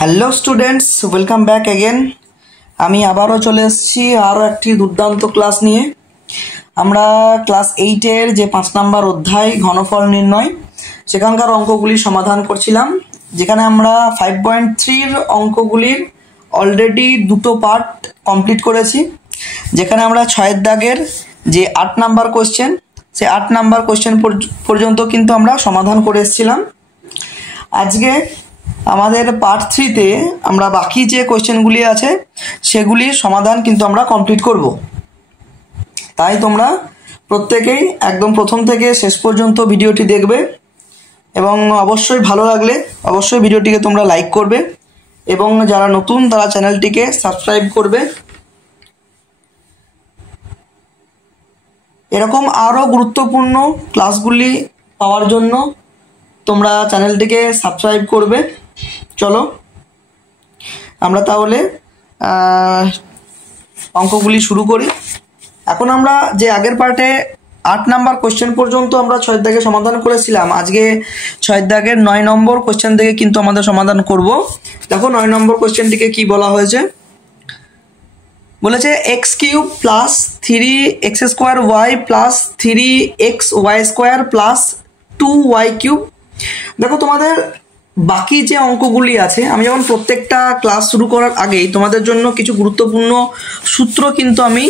Hello students, welcome back again. আমি আবারও চলে এসেছি আরও একটি দুর্দান্ত ক্লাস নিয়ে। আমরা ক্লাস 8-এর যে 5 নম্বর অধ্যায় ঘনফল নির্ণয় সেখানকার অঙ্কগুলি সমাধান করছিলাম, যেখানে আমরা 5.3-র অঙ্কগুলির অলরেডি দুটো পার্ট কমপ্লিট করেছি। যেখানে আমরা 6 দাগের যে 8 নাম্বার কোশ্চেন, সে 8 নাম্বার কোশ্চেন পর্যন্ত কিন্তু আমরা সমাধান করে এসেছিলাম। আজকে আমাদের পার্ট 3-তে আমরা বাকি যে কোশ্চেনগুলি আছে সেগুলির সমাধান কিন্তু আমরা কমপ্লিট করব। তাই তোমরা প্রত্যেকেই একদম প্রথম থেকে শেষ পর্যন্ত ভিডিওটি দেখবে এবং অবশ্যই ভালো লাগলে অবশ্যই ভিডিওটিকে তোমরা লাইক করবে এবং যারা নতুন তারা চ্যানেলটিকে সাবস্ক্রাইব করবে। এরকম আরও গুরুত্বপূর্ণ ক্লাসগুলি পাওয়ার জন্য তোমরা চ্যানেলটিকে সাবস্ক্রাইব করবে। চলো আমরা তাহলে অঙ্কগুলি শুরু করি। এখন আমরা যে আগের পার্টে 8 নাম্বার কোশ্চেন পর্যন্ত আমরা 6 দাগে সমাধান করেছিলাম, আজকে 6 দাগের 9 নম্বর কোশ্চেন থেকে কিন্তু আমাদের সমাধান করব। দেখো 9 নম্বর কোশ্চেনটিকে কি বলা হয়েছে, বলেছে x³ plus 3x² plus 3xy² plus 2y³। দেখো তোমাদের বাকি যে অঙ্কগুলি আছে, আমি যেমন প্রত্যেকটা ক্লাস শুরু করার আগেই তোমাদের জন্য কিছু গুরুত্বপূর্ণ সূত্র কিন্তু আমি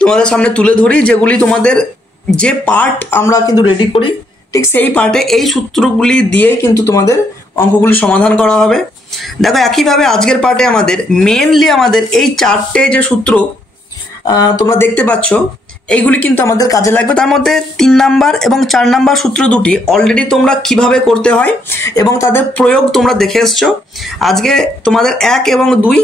তোমাদের সামনে তুলে ধরি, যেগুলি তোমাদের যে পার্ট আমরা কিন্তু রেডি করি ঠিক সেই পার্টে এই সূত্রগুলি দিয়ে কিন্তু তোমাদের অঙ্কগুলি সমাধান করা হবে। দেখো একইভাবে আজকের পার্টে আমাদের মেনলি আমাদের এই 4টে যে সূত্র তোমরা দেখতে পাচ্ছ এইগুলি কিন্তু আমাদের কাজে লাগবে। তার মধ্যে 3 নাম্বার এবং 4 নাম্বার সূত্র দুটি অলরেডি তোমরা কিভাবে করতে হয় এবং তাদের প্রয়োগ তোমরা দেখে এসছো। আজকে তোমাদের 1 এবং 2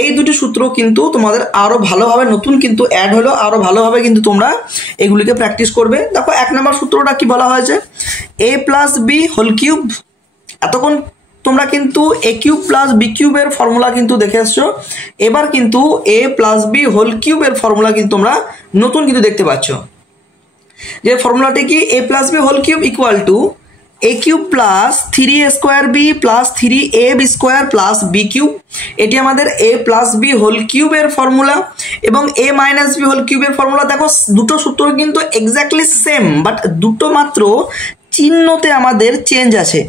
এই দুটি সূত্র কিন্তু তোমাদের আরও ভালোভাবে নতুন কিন্তু অ্যাড হলো, আরও ভালোভাবে কিন্তু তোমরা এগুলিকে প্র্যাকটিস করবে। দেখো 1 নাম্বার সূত্রটা কি বলা হয়েছে, a plus B whole cube. এতক্ষণ তোমরা কিন্তু a³ প্লাস b³ এর ফর্মুলা কিন্তু দেখে আসছো, এবার কিন্তু a plus B whole cube এর ফর্মুলা কিন্তু তোমরা নতুন কিন্তু দেখতে পাচ্ছ। যে ফর্মুলাটি কি, a plus B whole cube equal to a³ plus 3a² B plus 3ab² plus b³ এটি আমাদের a plus B whole cube এর ফর্মুলা এবং a minus B whole cube এর ফর্মুলা। দেখো দুটো সূত্র কিন্তু এক্স্যাক্টলি সেম, বাট দুটো মাত্র চিহ্নতে আমাদের চেঞ্জ আছে।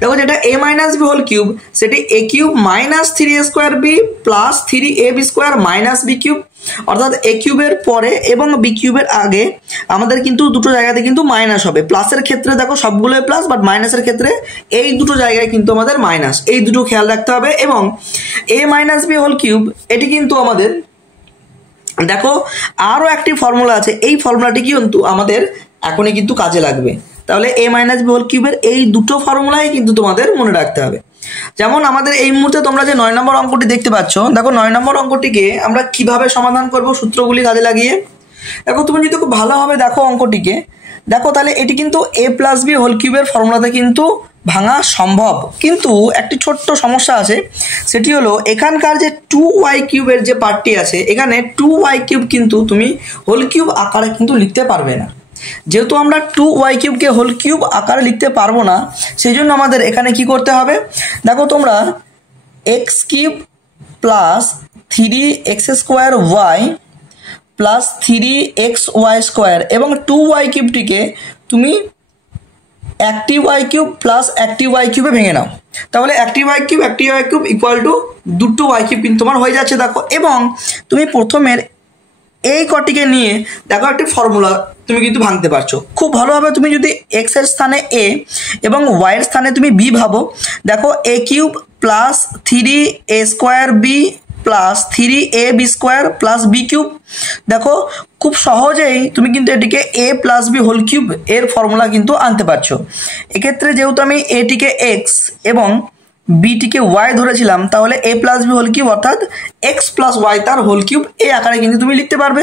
দেখো যেটা a minus B whole cube সেটি a³ minus 3a² B plus 3ab² minus b³ অর্থাৎ a³ এর পরে এবং b³ এর আগে আমাদের কিন্তু দুটো জায়গাতে কিন্তু মাইনাস হবে। প্লাসের ক্ষেত্রে দেখো সবগুলোই প্লাস, বাট মাইনাসের ক্ষেত্রে এই দুটো জায়গায় কিন্তু আমাদের মাইনাস, এই দুটো খেয়াল রাখতে হবে। এবং a minus B whole cube এটি কিন্তু আমাদের দেখো আরও একটি ফর্মুলা আছে, এই ফর্মুলাটি কিন্তু আমাদের এখনই কিন্তু কাজে লাগবে। তাহলে a মাইনাস বি হোল কিউবের এই দুটো ফর্মুলাই কিন্তু তোমাদের মনে রাখতে হবে। যেমন আমাদের এই মুহূর্তে তোমরা যে 9 নম্বর অঙ্কটি দেখতে পাচ্ছ, দেখো 9 নম্বর অঙ্কটিকে আমরা কিভাবে সমাধান করব সূত্রগুলি কাজে লাগিয়ে। দেখো তুমি যদি খুব ভালোভাবে দেখো অঙ্কটিকে, দেখো তাহলে এটি কিন্তু a প্লাস বি হোল কিউবের ফর্মুলাতে কিন্তু ভাঙা সম্ভব, কিন্তু একটি ছোট্ট সমস্যা আছে, সেটি হলো এখানকার যে 2y³ এর যে পার্টটি আছে, এখানে 2y³ কিন্তু তুমি হোল কিউব আকারে কিন্তু লিখতে পারবে না। যেহেতু আমরা 2y³ কে হোল কিউব আকারে লিখতে পারবো না, সেই জন্য আমাদের এখানে কি করতে হবে, দেখো তোমরা x³ plus 3x² plus 3xy² এবং 2y³ তুমি একটি y³ প্লাস একটি y³ ভেঙে নাও, তাহলে একটি y³ ইকুয়াল টু দুটো y³ কিন্তু তোমার হয়ে যাচ্ছে। দেখো এবং তুমি প্রথমের এই কটিকে নিয়ে দেখো একটি ফর্মুলা তুমি কিন্তু ভাঙতে পারছো খুব ভালোভাবে। তুমি যদি এক্স এর স্থানে a এবং y এর স্থানে তুমি b ভাবো, দেখো a³ plus 3a² b plus 3ab² plus b³ দেখো খুব সহজেই তুমি কিন্তু এটিকে a plus B whole cube এর ফর্মুলা কিন্তু আনতে পারছো। এক্ষেত্রে যেহেতু আমি এটিকে x এবং বিটিকে ওয়াই ধরেছিলাম, তাহলে a plus B whole cube অর্থাৎ এক্স প্লাস ওয়াই তার হোল কিউব এই আকারে কিন্তু তুমি লিখতে পারবে।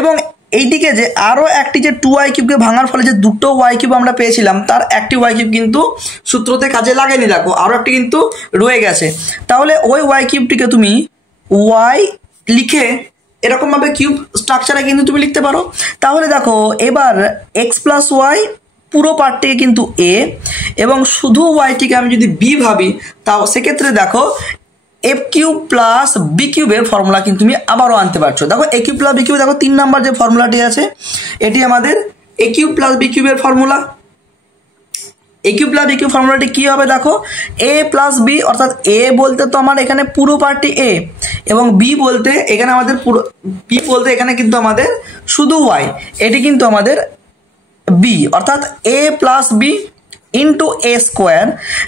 এবং এইদিকে যে আরও একটি যে 2y³ ভাঙার ফলে যে দুটো y³ আমরা পেয়েছিলাম, তার একটি y³ কিন্তু সূত্রতে কাজে লাগেনি, দেখো আরও একটি কিন্তু রয়ে গেছে। তাহলে ওই y³ তুমি y লিখে এরকমভাবে কিউব স্ট্রাকচারে কিন্তু তুমি লিখতে পারো। তাহলে দেখো এবার এক্স প্লাস ওয়াই পুরো পার্টটিকে কিন্তু এ, এবং শুধু ওয়াইটিকে আমি যদি বি ভাবি, তাও সেক্ষেত্রে দেখো এফ কিউব প্লাস বি কিউবের ফর্মুলা কিন্তু তুমি আবারও আনতে পারছো। দেখো a cube plus b cube, দেখো 3 নাম্বার যে ফর্মুলাটি আছে এটি আমাদের এ কিউব প্লাস বি কিউবের ফর্মুলা। এ কিউব প্লাস বি কিউব ফর্মুলাটি কি হবে দেখো, এ প্লাস বি, অর্থাৎ এ বলতে তো আমার এখানে পুরো পার্টটি এ, এবং বি বলতে এখানে আমাদের পুরো বি বলতে এখানে কিন্তু আমাদের শুধু ওয়াই, এটি কিন্তু আমাদের বি, অর্থাৎ এ plus B into a square.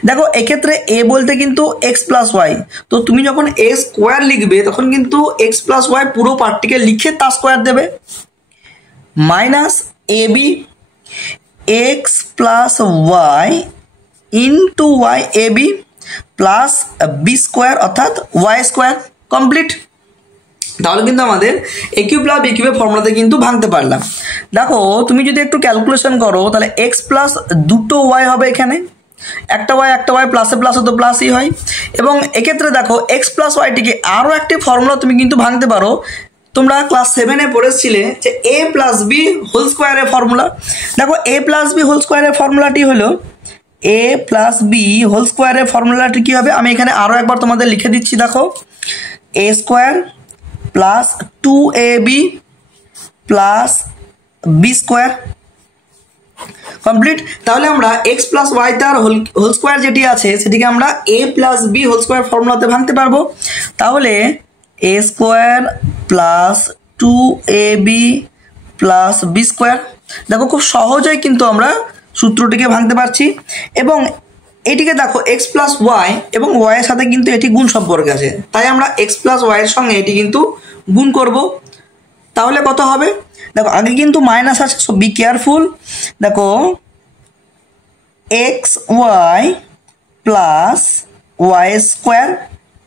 দেখো এক্ষেত্রে এ বলতে কিন্তু এক্স প্লাস ওয়াই, তো তুমি যখন এ স্কোয়ার লিখবে তখন কিন্তু এক্স প্লাস ওয়াই পুরো পার্টটিকে লিখে তার স্কোয়ার দেবে, minus a b x plus y into y a B plus B square অর্থাৎ ওয়াই স্কোয়ার। কমপ্লিট। তাহলে কিন্তু আমাদের এ কিউব প্লাস বি কিউবের ফর্মুলাতে কিন্তু ভাঙতে পারলাম। দেখো তুমি যদি একটু ক্যালকুলেশন করো তাহলে এক্স প্লাস দুটো ওয়াই হবে, এখানে একটা ওয়াই প্লাসে প্লাসে তো প্লাসই হয়, এবং এক্ষেত্রে দেখো এক্স প্লাস ওয়াইটিকে আরও একটি ফর্মুলা তুমি কিন্তু ভাঙতে পারো। তোমরা ক্লাস 7-এ পড়েছিলে যে এ প্লাস বি হোল স্কোয়ারের ফর্মুলা। দেখো এ প্লাস বি হোল স্কোয়ারের ফর্মুলাটি হলো এ প্লাস বি হোল স্কোয়ারের ফর্মুলাটি কী হবে, আমি এখানে আরও একবার তোমাদের লিখে দিচ্ছি। দেখো a square plus 2ab plus B square. Complete. তাহলে আমরা এক্স প্লাস ওয়াই তার হোল স্কোয়ার যেটি আছে সেটিকে আমরা a plus B whole square ফর্মুলাতে ভাঙতে পারবো। তাহলে a square plus 2ab plus B square. দেখো খুব সহজেই কিন্তু আমরা সূত্রটিকে ভাঙতে পারছি, এবং এটিকে দেখো এক্স প্লাস ওয়াই এবং ওয়াইয়ের সাথে কিন্তু এটি গুণ সম্পর্কে আছে, তাই আমরা এক্স প্লাস ওয়াইয়ের সঙ্গে এটি কিন্তু গুণ করব। তাহলে কত হবে দেখো, আগে কিন্তু মাইনাস আছে, সো বি কেয়ারফুল। দেখো X Y plus Y square.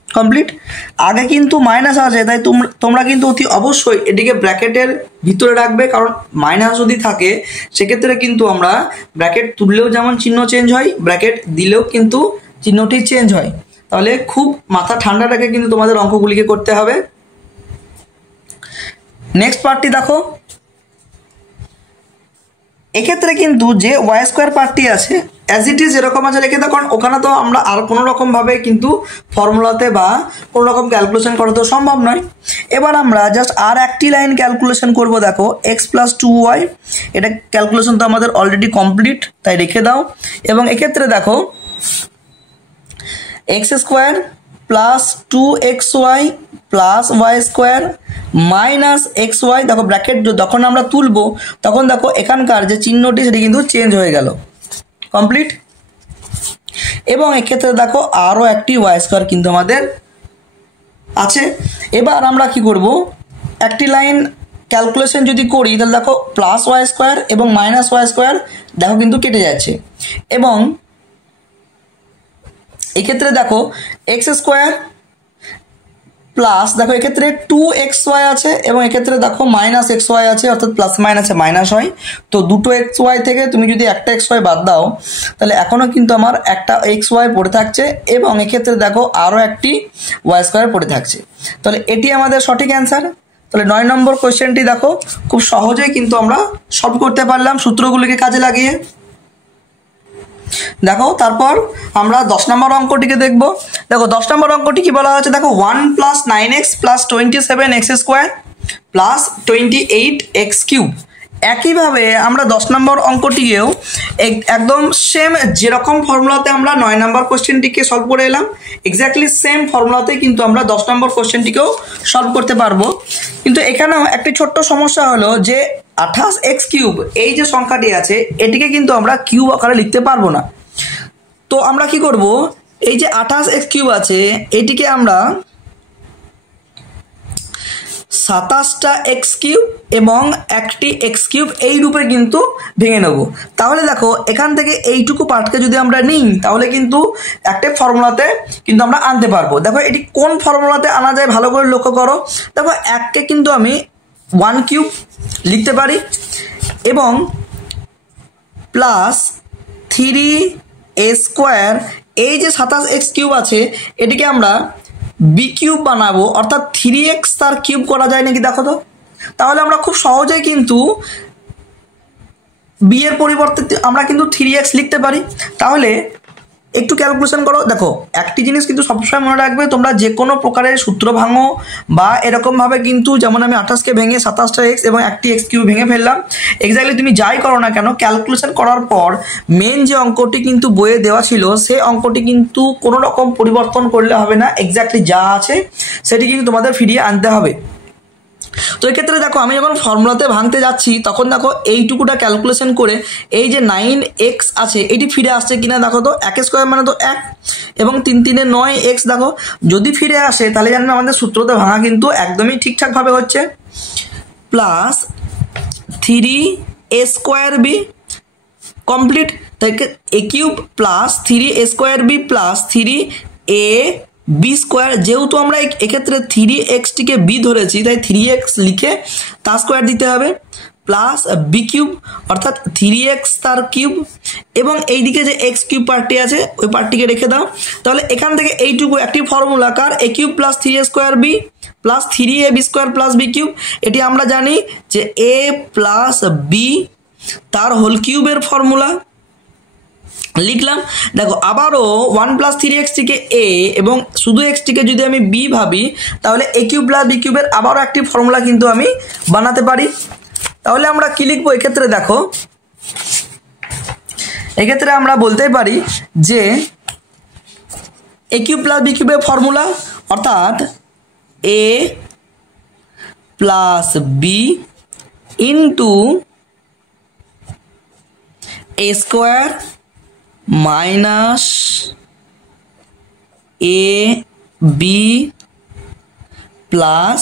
Complete. আগে কিন্তু মাইনাস আছে, তাই তোমরা কিন্তু অতি অবশ্যই এটিকে ব্র্যাকেটের ভিতরে রাখবে, কারণ মাইনাস যদি থাকে সেক্ষেত্রে কিন্তু আমরা ব্র্যাকেট তুললেও যেমন চিহ্ন চেঞ্জ হয়, ব্র্যাকেট দিলেও কিন্তু চিহ্নটি চেঞ্জ হয়। তাহলে খুব মাথা ঠান্ডা রেখে কিন্তু তোমাদের অঙ্কগুলিকে করতে হবে। নেক্সট পার্টটি দেখো, এক্ষেত্রে কিন্তু যে ওয়াই স্কোয়ার পার্টটি আছে অ্যাজ ইট ইজ এরকম আছে রেখে দাও, কারণ ওখানে তো আমরা আর কোনো রকমভাবে কিন্তু ফর্মুলাতে বা কোনো রকম ক্যালকুলেশন করা তো সম্ভব নয়। এবার আমরা জাস্ট আর একটি লাইন ক্যালকুলেশন করব। দেখো এক্স প্লাস 2y, এটা ক্যালকুলেশন তো আমাদের অলরেডি কমপ্লিট, তাই রেখে দাও। এবং এক্ষেত্রে দেখো X square plus 2xy plus Y square minus X Y. দেখো ব্র্যাকেট যখন আমরা তুলবো তখন দেখো এখানকার যে চিহ্নটি সেটি কিন্তু চেঞ্জ হয়ে গেল। কমপ্লিট। এবং এক্ষেত্রে দেখো আরও একটি ওয়াই স্কোয়ার কিন্তু আমাদের আছে। এবার আমরা কি করব, একটি লাইন ক্যালকুলেশন যদি করি তাহলে দেখো প্লাস ওয়াই স্কোয়ার এবং মাইনাস ওয়াই স্কোয়ার দেখো কিন্তু কেটে যাচ্ছে, এবং এক্ষেত্রে দেখো এক্স স্কোয়ার প্লাস দেখো এক্ষেত্রে 2xy আছে, এবং এক্ষেত্রে দেখো মাইনাস xy আছে, অর্থাৎ প্লাস মাইনাসে মাইনাস হয়। তো দুটো xy থেকে তুমি যদি একটা xy বাদ দাও তাহলে এখনও কিন্তু আমার একটা xy পড়ে থাকছে, এবং এক্ষেত্রে দেখো আরও একটি ওয়াই স্কোয়ার পড়ে থাকছে। তাহলে এটি আমাদের সঠিক অ্যান্সার। তাহলে 9 নম্বর কোয়েশ্চেনটি দেখো খুব সহজেই কিন্তু আমরা সলভ করতে পারলাম সূত্রগুলিকে কাজে লাগিয়ে। দেখো তারপর আমরা 10 নম্বর অঙ্কটিকে দেখব। দেখো 10 নম্বর অঙ্কটি কি বলা হচ্ছে, দেখো 1 plus 9x plus 27x square plus 28x cube. একইভাবে আমরা 10 নম্বর অঙ্কটিকেও একদম সেম যেরকম ফর্মুলাতে আমরা 9 নম্বর কোশ্চেনটিকে সলভ করে এলাম, এক্স্যাক্টলি সেম ফর্মুলাতে কিন্তু আমরা 10 নম্বর কোশ্চেনটিকেও সলভ করতে পারবো। কিন্তু এখানেও একটি ছোট্ট সমস্যা হলো যে 28x কিউব এই যে সংখ্যাটি আছে এটিকে কিন্তু আমরা কিউব আকারে লিখতে পারবো না। তো আমরা কি করব, এই যে 28x কিউব আছে এটিকে আমরা 27টা এক্স কিউব এবং একটি এক্স কিউব এই রূপে কিন্তু ভেঙে নেব। তাহলে দেখো এখান থেকে এইটুকু পার্টকে যদি আমরা নিই তাহলে কিন্তু একটা ফর্মুলাতে কিন্তু আমরা আনতে পারবো। দেখো এটি কোন ফর্মুলাতে আনা যায় ভালো করে লক্ষ্য করো। দেখো এককে কিন্তু আমি 1 কিউব লিখতে পারি, এবং প্লাস 3a স্কোয়ার এই যে 27x কিউব আছে এটিকে আমরা বি কিউব বানাবো, অর্থাৎ 3x তার কিউব করা যায় নাকি দেখো তো। তাহলে আমরা খুব সহজেই কিন্তু বি এর পরিবর্তে আমরা কিন্তু 3x লিখতে পারি। তাহলে একটু ক্যালকুলেশন করো। দেখো একটি জিনিস কিন্তু সবসময় মনে রাখবে, তোমরা যে কোনো প্রকারের সূত্র ভাঙো বা এরকমভাবে কিন্তু, যেমন আমি 28কে ভেঙে 27টা এক্স এবং একটি এক্স কিউ ভেঙে ফেললাম, এক্স্যাক্টলি তুমি যাই করো না কেন ক্যালকুলেশন করার পর মেন যে অঙ্কটি কিন্তু বইয়ে দেওয়া ছিল সেই অঙ্কটি কিন্তু কোনো রকম পরিবর্তন করলে হবে না, এক্স্যাক্টলি যা আছে সেটি কিন্তু তোমাদের ফিরিয়ে আনতে হবে। তো এক্ষেত্রে দেখো আমি যখন ফর্মুলাতে ভাঙতে যাচ্ছি তখন দেখো এইটুকুটা ক্যালকুলেশন করে এই যে 9x আছে এটি ফিরে আসছে কিনা দেখো তো, 1² মানে তো 1 এবং 3 3 9x, দেখো যদি ফিরে আসে তাহলে জানেন আমাদের সূত্রতে ভাঙা কিন্তু একদমই ঠিকঠাকভাবে হচ্ছে। প্লাস 3a² b কমপ্লিট, তাই a³ plus 3a² b plus 3ab², যেহেতু আমরা এক্ষেত্রে 3x-টিকে b ধরেছি তাই 3x লিখে তার স্কোয়ার দিতে হবে, প্লাস b³ অর্থাৎ 3x তার কিউব, এবং এইদিকে যে x³ পার্টটি আছে ওই পার্টটিকে রেখে দাও। তাহলে এখান থেকে এইটুকু একটি ফর্মুলা কার, a³ plus 3a² b plus 3ab² plus b³, এটি আমরা জানি যে a প্লাস b তার হোল কিউবের ফর্মুলা লিখলাম। দেখো আবারও 1 প্লাস 3x-টিকে a এবং শুধু x-টিকে যদি আমি b ভাবি তাহলে a³ প্লাস b³ আবারও একটি ফর্মুলা কিন্তু আমি বানাতে পারি। তাহলে আমরা কি লিখবো এক্ষেত্রে, দেখো এক্ষেত্রে আমরা বলতে পারি যে a³ প্লাস b³ ফর্মুলা অর্থাৎ a plus b into a² minus ab plus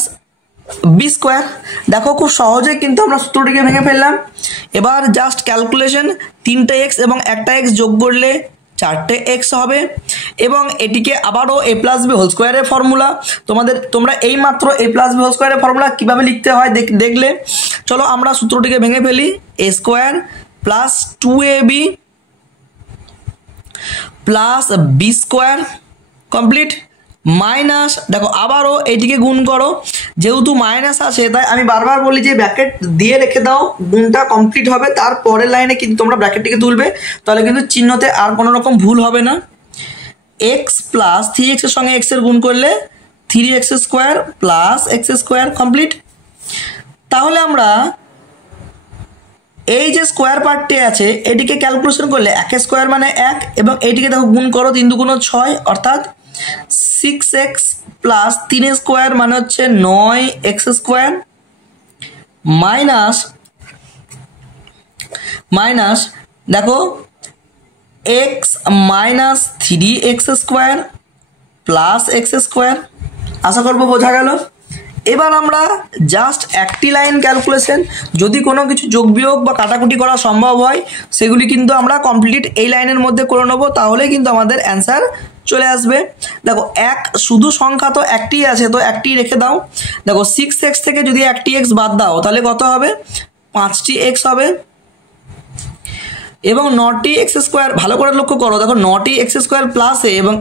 b²। দেখো খুব সহজে কিন্তু আমরা সূত্রটিকে ভেঙে ফেললাম। এবার জাস্ট ক্যালকুলেশন, 3টে x এবং একটা x যোগ করলে 4টে x হবে, এবং এটিকে আবারও a প্লাস b হোল স্কোয়ারের ফর্মুলা, তোমরা এই মাত্র a প্লাস b হোল স্কোয়ারের ফর্মুলা কীভাবে লিখতে হয় দেখলে। চলো আমরা সূত্রটিকে ভেঙে ফেলি, a² plus 2ab plus b² complete, minus দেখো আবারও এটিকে গুণ করো, যেহেতু মাইনাস আছে তাই আমি বারবার বলি যে ব্র্যাকেট দিয়ে রেখে দাও, গুণটা কমপ্লিট হবে তারপরের লাইনে কিন্তু তোমরা ব্র্যাকেটটিকে তুলবে, তাহলে কিন্তু চিহ্নতে আর কোনো রকম ভুল হবে না। x প্লাস 3x এর সঙ্গে x এর গুণ করলে 3x² প্লাস x² কমপ্লিট। তাহলে আমরা এই যে স্কোয়ার পার্টটি আছে এটিকে ক্যালকুলেশন করলে 1² মানে 1 এবং এইটিকে দেখো গুণ করো 3 2 6 অর্থাৎ 6x প্লাস 3² মানে হচ্ছে 9x² মাইনাস দেখো x minus 3x² plus x²। আশা করবো বোঝা গেল। এবার আমরা জাস্ট একটি লাইন ক্যালকুলেশন, যদি কোনো কিছু যোগ বিয়োগ বা কাটাকুটি করা সম্ভব হয় সেগুলি কিন্তু আমরা কমপ্লিট এই লাইনের মধ্যে করে নেবো, তাহলে কিন্তু আমাদের অ্যান্সার চলে আসবে। দেখো এক শুধু সংখ্যা তো একটি আছে, তো একটি রেখে দাও। দেখো 6x থেকে যদি একটি x বাদ দাও তাহলে কত হবে, 5টি x হবে, এবং 9টি x², ভালো করে লক্ষ্য করো, দেখো 9টি x² প্লাসে এবং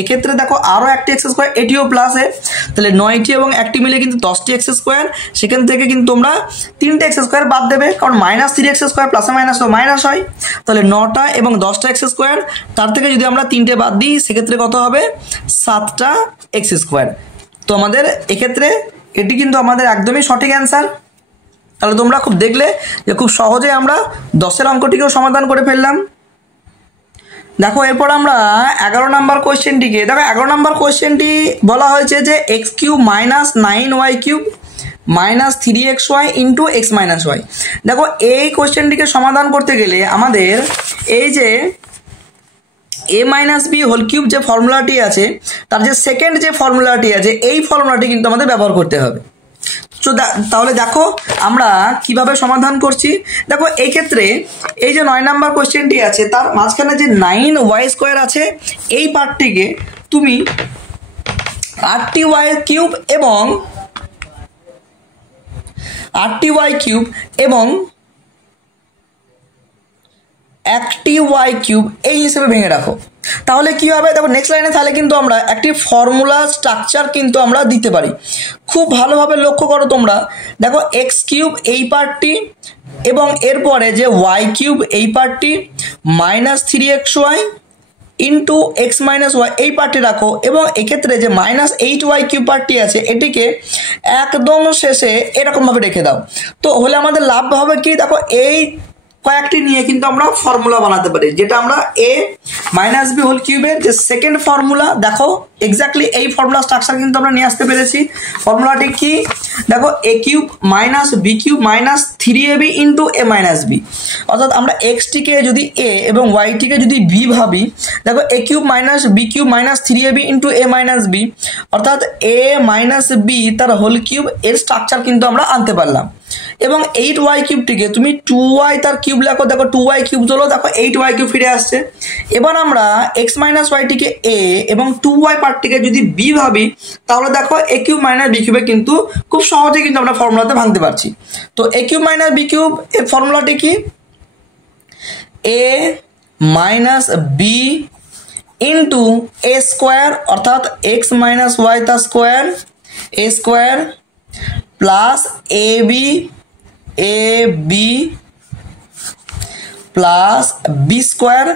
এক্ষেত্রে দেখো আরও একটি x² এটিও প্লাসে, তাহলে 9টি এবং একটি মিলে কিন্তু 10টি x², সেখান থেকে কিন্তু তোমরা 3টে x² বাদ দেবে, কারণ মাইনাস 3x² প্লাসে মাইনাস তো মাইনাস হয়, তাহলে 9টা এবং 10টা x², তার থেকে যদি আমরা 3টে বাদ দিই সেক্ষেত্রে কত হবে, 7টা x²। তো আমাদের এক্ষেত্রে এটি কিন্তু আমাদের একদমই সঠিক অ্যান্সার। তাহলে তোমরা খুব দেখলে যে খুব সহজে আমরা 10এর অঙ্কটিকেও সমাধান করে ফেললাম। দেখো এরপর আমরা 11 নম্বর কোয়েশ্চেনটিকে, দেখো 11 নম্বর কোয়েশ্চেনটি বলা হয়েছে যে x³ minus 9y³ minus 3xy into x minus Y. দেখো এই কোয়েশ্চেনটিকে সমাধান করতে গেলে আমাদের এই যে a minus B whole cube যে ফর্মুলাটি আছে তার যে সেকেন্ড যে ফর্মুলাটি আছে এই ফর্মুলাটি কিন্তু আমাদের ব্যবহার করতে হবে। তো তাহলে দেখো আমরা কিভাবে সমাধান করছি। দেখো এই ক্ষেত্রে এই যে 9 নাম্বার কোয়েশ্চেনটি আছে তার মাঝখানে যে 9y² আছে এই পার্টটিকে তুমি 8y³ এবং 1টি y³ এই হিসেবে ভেঙে রাখো। তাহলে কি হবে দেখো নেক্সট লাইনে, তাহলে কিন্তু আমরা একটি ফর্মুলা স্ট্রাকচার কিন্তু আমরা দিতে পারি। খুব ভালোভাবে লক্ষ্য করো তোমরা, দেখো এক্স কিউব এই পার্টটি এবং এরপরে যে ওয়াই কিউব এই পার্টটি minus 3xy into x minus y এই পার্টটি রাখো, এবং এক্ষেত্রে যে মাইনাস 8y কিউব পার্টটি আছে এটিকে একদম শেষে এরকমভাবে রেখে দাও। তো হলে আমাদের লাভ হবে কি, দেখো এই কয়েকটি নিয়ে কিন্তু আমরা ফর্মুলা বানাতে পারি, যেটা আমরা এ মাইনাস বি হোল কিউবের যে সেকেন্ড ফর্মুলা, দেখো এক্স্যাক্টলি এই ফর্মুলা স্ট্রাকচার কিন্তু আমরা নিয়ে আসতে পেরেছি। ফর্মুলাটি কি, দেখো a cube minus b cube minus 3ab into A minus B, অর্থাৎ আমরা এক্সটিকে যদি এ এবং ওয়াইটিকে যদি বি ভাবি, দেখো a cube minus b cube minus 3ab into A minus B, অর্থাৎ এ মাইনাস বি তার হোল কিউব এর স্ট্রাকচার কিন্তু আমরা আনতে পারলাম। এবং 8y কিউবটিকে তুমি 2y তার কিউব লেখো, দেখো 2y কিউব হলো, দেখো 8y কিউব ফিরে আসছে। এবার আমরা x মাইনাস ওয়াইটিকে a এবং 2y পার্টটিকে যদি b ভাবি, তাহলে দেখো a কিউব মাইনাস b কিউবে কিন্তু খুব সহজে কিন্তু আমরা ফর্মুলাতে ভাঙতে পারছি। তো a cube minus b cube এর ফর্মুলাটি কি, a minus b into a square, অর্থাৎ x মাইনাস ওয়াই তার square a square plus A B plus B square,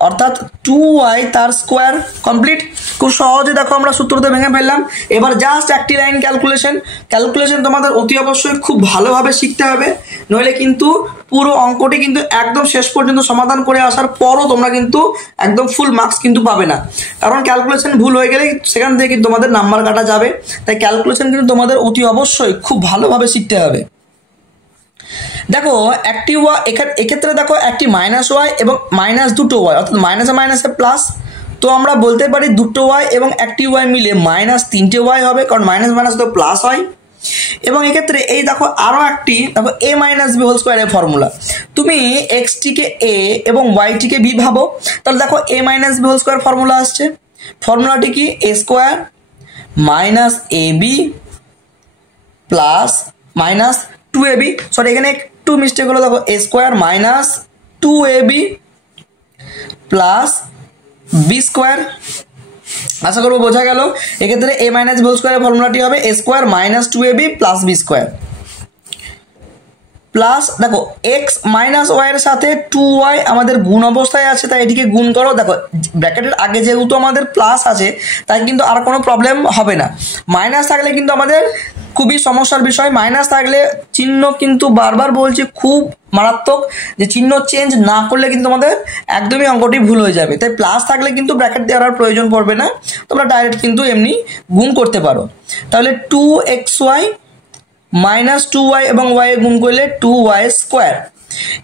অর্থাৎ 2y তার স্কোয়ার। কমপ্লিট। খুব সহজে দেখো আমরা সূত্রতে ভেঙে ফেললাম। এবার জাস্ট একটি লাইন ক্যালকুলেশন তোমাদের অতি অবশ্যই খুব ভালোভাবে শিখতে হবে, নইলে কিন্তু পুরো অঙ্কটি কিন্তু একদম শেষ পর্যন্ত সমাধান করে আসার পরও তোমরা কিন্তু একদম ফুল মার্কস কিন্তু পাবে না, কারণ ক্যালকুলেশন ভুল হয়ে গেলে সেখান থেকে কিন্তু তোমাদের নাম্বার কাটা যাবে। তাই ক্যালকুলেশন কিন্তু তোমাদের অতি অবশ্যই খুব ভালোভাবে শিখতে হবে। দেখো একটি ওয়াই এক্ষেত্রে দেখো একটি মাইনাস ওয়াই এবং মাইনাস দুটো ওয়াই, অর্থাৎ মাইনাসে মাইনাসে প্লাস, তো আমরা বলতে পারি দুটো ওয়াই এবং একটি ওয়াই মিলে মাইনাস 3টে ওয়াই হবে, কারণ মাইনাস মাইনাস তো প্লাস হয়। এবং এক্ষেত্রে এই দেখো আরও একটি, দেখো এ মাইনাস বি হোল স্কোয়ারের ফর্মুলা, তুমি এক্সটিকে এ এবং ওয়াইটিকে বি ভাবো, তাহলে দেখো a minus B whole square formula আসছে। ফর্মুলাটি কি, a square minus a B plus minus 2ab, sorry এখানে একটু মিস্টেক হলো, দেখো a square minus 2ab plus B square. আশা করবো বোঝা গেল। এক্ষেত্রে এ মাইনাস বি হোল স্কোয়ারের ফর্মুলাটি হবে a square minus 2ab plus B square plus, দেখো এক্স মাইনাস ওয়াই এর সাথে 2y আমাদের গুণ অবস্থায় আছে, তাই এটিকে গুণ করো। দেখো ব্র্যাকেটের আগে যেহেতু আমাদের প্লাস আছে তাই কিন্তু আর কোনো প্রবলেম হবে না। মাইনাস থাকলে কিন্তু আমাদের খুবই সমস্যার বিষয়, মাইনাস থাকলে চিহ্ন কিন্তু বারবার বলছি খুব মারাত্মক, যে চিহ্ন চেঞ্জ না করলে কিন্তু আমাদের একদমই অঙ্কটি ভুল হয়ে যাবে। তাই প্লাস থাকলে কিন্তু ব্র্যাকেট দেওয়ার প্রয়োজন পড়বে না, তোমরা ডাইরেক্ট কিন্তু এমনি গুণ করতে পারো। তাহলে 2xy মাইনাস 2y এবং y গুণ করলে 2y স্কোয়ার,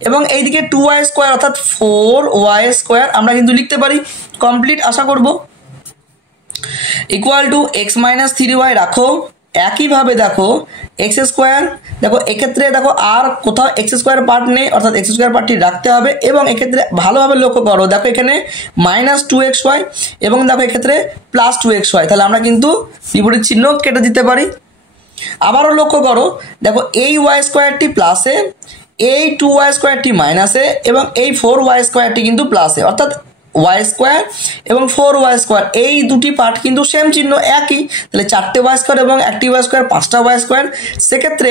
এবং এইদিকে 2y স্কোয়ার অর্থাৎ 4y স্কোয়ার আমরা কিন্তু লিখতে পারি। কমপ্লিট। আশা করব equal to x minus 3y রাখো। একইভাবে দেখো এক্স স্কোয়ার, দেখো এক্ষেত্রে দেখো আর কোথাও এক্স স্কোয়ার পার্ট নেই, অর্থাৎ এক্স স্কোয়ার পার্টটি রাখতে হবে। এবং এক্ষেত্রে ভালোভাবে লক্ষ্য করো, দেখো এখানে মাইনাস 2xy এবং দেখো এক্ষেত্রে প্লাস 2xy, তাহলে আমরা কিন্তু বিপরীত চিহ্ন কেটে দিতে পারি। আবারও লক্ষ্য করো, দেখো এই ওয়াই স্কোয়ারটি প্লাসে, এই 2y স্কোয়ারটি মাইনাসে এবং এই 4y স্কোয়ারটি কিন্তু প্লাসে, অর্থাৎ ওয়াই স্কোয়ার এবং 4y স্কোয়ার এই দুটি পার্ট কিন্তু সেম চিহ্ন একই, তাহলে 4টে ওয়াই স্কোয়ার এবং একটি ওয়াই স্কোয়ার 5টা ওয়াই স্কোয়ার, সেক্ষেত্রে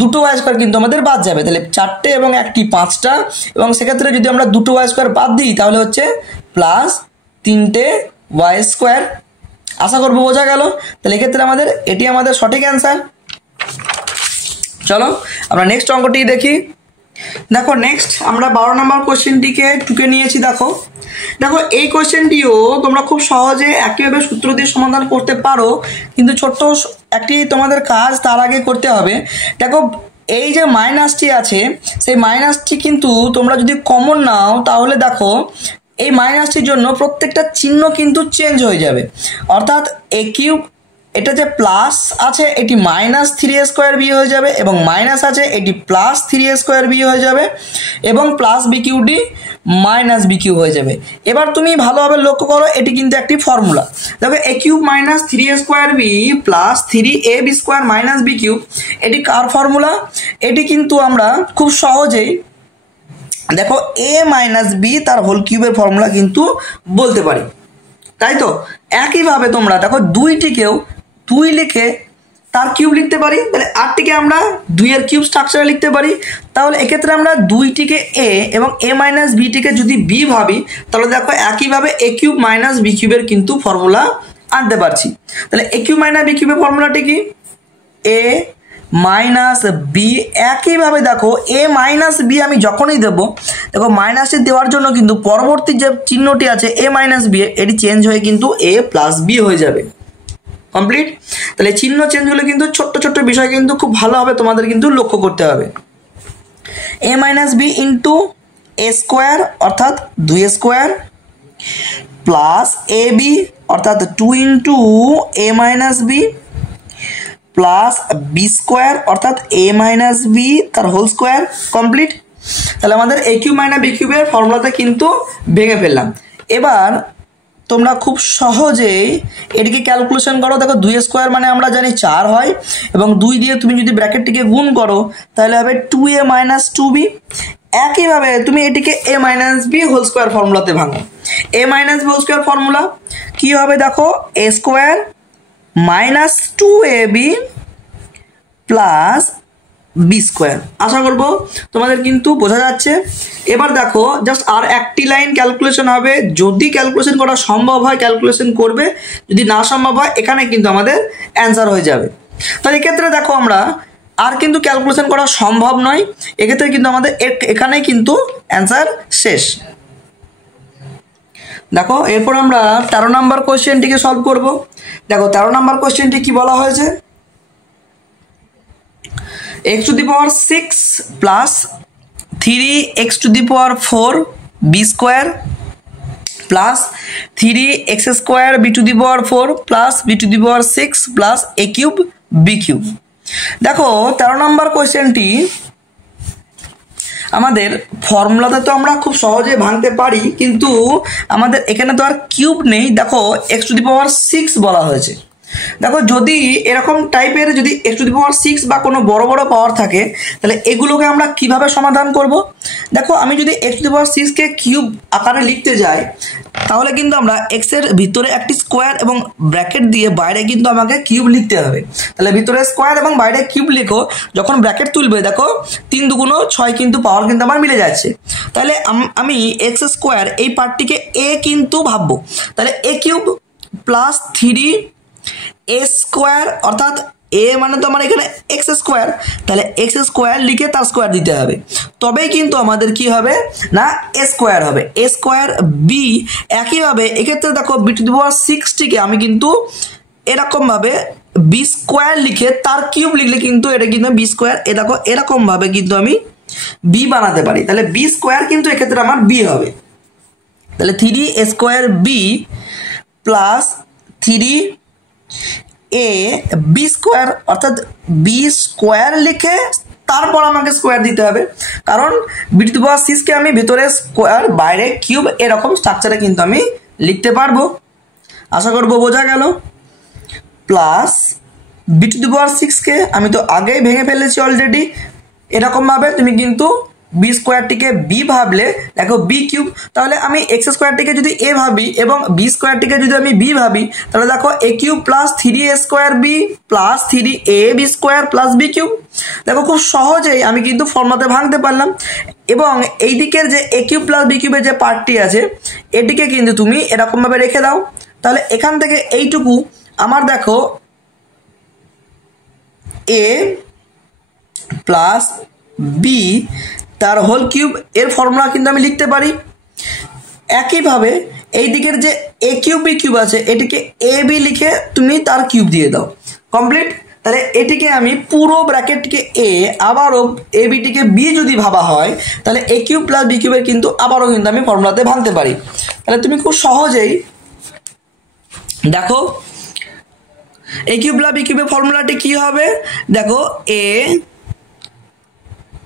দুটো ওয়াই স্কোয়ার কিন্তু আমাদের বাদ যাবে, তাহলে 4টে এবং একটি 5টা, এবং সেক্ষেত্রে যদি আমরা দুটো ওয়াই স্কোয়ার বাদ দিই তাহলে হচ্ছে প্লাস 3টে ওয়াই স্কোয়ার। আশা করবো বোঝা গেল। তাহলে এক্ষেত্রে এটি আমাদের সঠিক অ্যান্সার। চলো আমরা নেক্সট অঙ্কটি দেখি। দেখো নেক্সট আমরা 12 নম্বর কোশ্চেনটিকে টুকে নিয়েছি। দেখো এই কোশ্চেনটিও তোমরা খুব সহজে একইভাবে সূত্র দিয়ে সমাধান করতে পারো, কিন্তু ছোট্ট একটি তোমাদের কাজ তার আগে করতে হবে। দেখো এই যে মাইনাসটি আছে, সেই মাইনাসটি কিন্তু তোমরা যদি কমন নাও তাহলে দেখো এই মাইনাসটির জন্য প্রত্যেকটা চিহ্ন কিন্তু চেঞ্জ হয়ে যাবে, অর্থাৎ এ কিউব এটা যে প্লাস আছে এটি মাইনাস 3a স্কোয়ার বি হয়ে যাবে, এবং মাইনাস আছে এটি প্লাস 3a স্কোয়ার বি হয়ে যাবে, এবং প্লাস বি কিউটি মাইনাস বি কিউ হয়ে যাবে। এবার তুমি ভালোভাবে লক্ষ্য করো, এটি কিন্তু একটি ফর্মুলা। দেখো a cube minus 3a square b plus 3ab square minus b cube, এটি কার ফর্মুলা? এটি কিন্তু আমরা খুব সহজেই দেখো এ মাইনাস বি তার হোল কিউবের ফর্মুলা কিন্তু বলতে পারি, তাই তো? একইভাবে তোমরা দেখো দুইটিকেও 2 লিখে তার কিউব লিখতে পারি, তাহলে 8টিকে আমরা 2 এর কিউব স্ট্রাকচারে লিখতে পারি। তাহলে এক্ষেত্রে আমরা 2টিকে এ এবং এ মাইনাস বিটিকে যদি বি ভাবি, তাহলে দেখো একইভাবে এ কিউব মাইনাস বি কিউবের কিন্তু ফর্মুলা আনতে পারছি। তাহলে এ কিউব মাইনাস বি কিউবের ফর্মুলাটি কি? এ মাইনাস বি। একইভাবে দেখো এ মাইনাস বি আমি যখনই দেবো, দেখো মাইনাসটি দেওয়ার জন্য কিন্তু পরবর্তী যে চিহ্নটি আছে এ মাইনাস বি, এটি চেঞ্জ হয়ে কিন্তু এ প্লাস বি হয়ে যাবে। কমপ্লিট। তাহলে চিহ্ন চেঞ্জ হলে কিন্তু ছোট্ট ছোট্ট বিষয় কিন্তু খুব ভালোভাবে তোমাদের কিন্তু লক্ষ্য করতে হবে। A minus b into a square অর্থাৎ 2 স্কোয়ার প্লাস এ বি অর্থাৎ 2 ইন্টু এ minus b plus B square অর্থাৎ এ মাইনাস বি তার হোল স্কোয়ার। কমপ্লিট। তাহলে আমাদের এ কিউব মাইনাস বি কিউবের ফর্মুলাতে কিন্তু ভেঙে ফেললাম। এবার তোমরা খুব সহজেই এটিকে ক্যালকুলেশন করো। দেখো 2 স্কোয়ার মানে আমরা জানি 4 হয়, এবং 2 দিয়ে তুমি যদি ব্র্যাকেটটিকে গুণ করো তাহলে হবে 2a মাইনাস 2b। একইভাবে তুমি এটিকে a minus B whole square ফর্মুলাতে ভাঙো। A minus B whole square formula কী হবে? দেখো a square minus 2ab plus B square. আশা করবো তোমাদের কিন্তু বোঝা যাচ্ছে। এবার দেখো জাস্ট আর একটি লাইন ক্যালকুলেশন হবে, যদি ক্যালকুলেশন করা সম্ভব হয় ক্যালকুলেশন করবে, যদি না সম্ভব হয় এখানে কিন্তু আমাদের অ্যান্সার হয়ে যাবে। তাহলে এক্ষেত্রে দেখো আমরা আর কিন্তু ক্যালকুলেশন করা সম্ভব নয়, এক্ষেত্রে কিন্তু আমাদের এখানেই কিন্তু অ্যান্সার শেষ। দেখো এরপর আমরা 13 নম্বর কোয়েশ্চেনটিকে সলভ করব। দেখো 13 নম্বর কোয়েশ্চেনটি কি বলা হয়েছে? x to the power 6 plus 3x to the power 4 b square plus 3x square b to the power 4 plus b to the power 6 plus a cube b cube। দেখো 13 নম্বর কোয়েশ্চেনটি আমাদের ফর্মুলাতে তো আমরা খুব সহজে ভাঙতে পারি, কিন্তু আমাদের এখানে তো আর কিউব নেই। দেখো x to the power 6 বলা হয়েছে। দেখো যদি এরকম টাইপের যদি x to the power 6 বা কোনো বড় বড় পাওয়ার থাকে, তাহলে এগুলোকে আমরা কিভাবে সমাধান করব? দেখো আমি যদি x to the power 6 K cube আকারে লিখতে যাই, তাহলে কিন্তু আমরা x এর ভিতরে একটি স্কোয়ার এবং ব্র্যাকেট দিয়ে বাইরে কিন্তু আমাকে কিউব লিখতে হবে। তাহলে ভিতরে স্কোয়ার এবং বাইরে কিউব লিখো, যখন ব্র্যাকেট তুলবে দেখো 3 দুগুণ 6 কিন্তু পাওয়ার কিন্তু আমার মিলে যাচ্ছে। তাহলে আমি এক্স স্কোয়ার এই পার্টটিকে এ কিন্তু ভাববো। তাহলে এ কিউব প্লাস 3 এ স্কোয়ার অর্থাৎ এ মানে তো আমার এখানে এক্স স্কোয়ার, তাহলে এক্স স্কোয়ার লিখে তার স্কোয়ার দিতে হবে, তবেই কিন্তু আমাদের কি হবে না এ স্কোয়ার হবে। A square B. একইভাবে এক্ষেত্রে দেখো বি টু দি পাওয়ার 6টিকে আমি কিন্তু এরকমভাবে বি স্কোয়ার লিখে তার কিউব লিখলে কিন্তু এটা কিন্তু বি স্কোয়ার, এ দেখো এরকমভাবে কিন্তু আমি বি বানাতে পারি। তাহলে বি স্কোয়ার কিন্তু এক্ষেত্রে আমার বি হবে। তাহলে 3 square b plus 3 a b square অর্থাৎ বি স্কোয়ার লিখে তারপর আমাকে স্কোয়ার দিতে হবে, কারণ বি টু দি পাওয়ার 6কে আমি ভিতরে স্কোয়ার বাইরে কিউব এরকম স্ট্রাকচারে কিন্তু আমি লিখতে পারবো। আশা করবো বোঝা গেল। প্লাস বি টু দি পাওয়ার 6কে আমি তো আগেই ভেঙে ফেলেছি অলরেডি। এরকমভাবে তুমি কিন্তু বি স্কোয়ারটিকে বি ভাবলে দেখো বি কিউব, তাহলে আমি এক্স স্কোয়ারটিকে যদি এ ভাবি এবং বি স্কোয়ারটিকে যদি আমি বি ভাবি, তাহলে দেখো a cube plus 3 a square b plus 3 a b square plus b cube. দেখো খুব সহজেই আমি কিন্তু ফর্মুলাতে ভাঙতে পারলাম। এবং এই দিকের যে এ কিউব প্লাস বি কিউবের যে পার্টটি আছে এটিকে কিন্তু তুমি এরকমভাবে রেখে দাও। তাহলে এখান থেকে এইটুকু আমার দেখো এ প্লাস বি তার হোল কিউব এর ফর্মুলা কিন্তু আমি লিখতে পারি। একইভাবে এই দিকের যে এ কিউব বি কিউব আছে এটিকে এ বি লিখে তুমি তার কিউব দিয়ে দাও। কমপ্লিট। তাহলে এটিকে আমি পুরো ব্র্যাকেটকে এ আবারও এ বিটিকে বি যদি ভাবা হয়, তাহলে এ কিউব প্লাস বি কিউবের কিন্তু আবারও কিন্তু আমি ফর্মুলাতে ভাঙতে পারি। তাহলে তুমি খুব সহজেই দেখো এ কিউব প্লাস বি কিউবের ফর্মুলাটি কি হবে। দেখো এ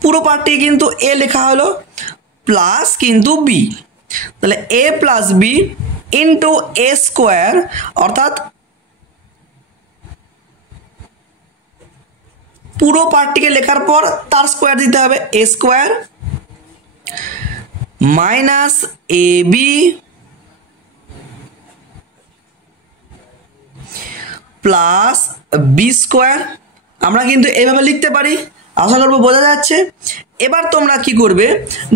পুরো পার্টটি কিন্তু এ লেখা হলো প্লাস কিন্তু বি, তাহলে এ plus B into a square অর্থাৎ পুরো পার্টটিকে লেখার পর তার স্কোয়ার দিতে হবে a square minus a B plus B square, আমরা কিন্তু এইভাবে লিখতে পারি, আশা করবো বোঝা যাচ্ছে। এবার তোমরা কি করবে,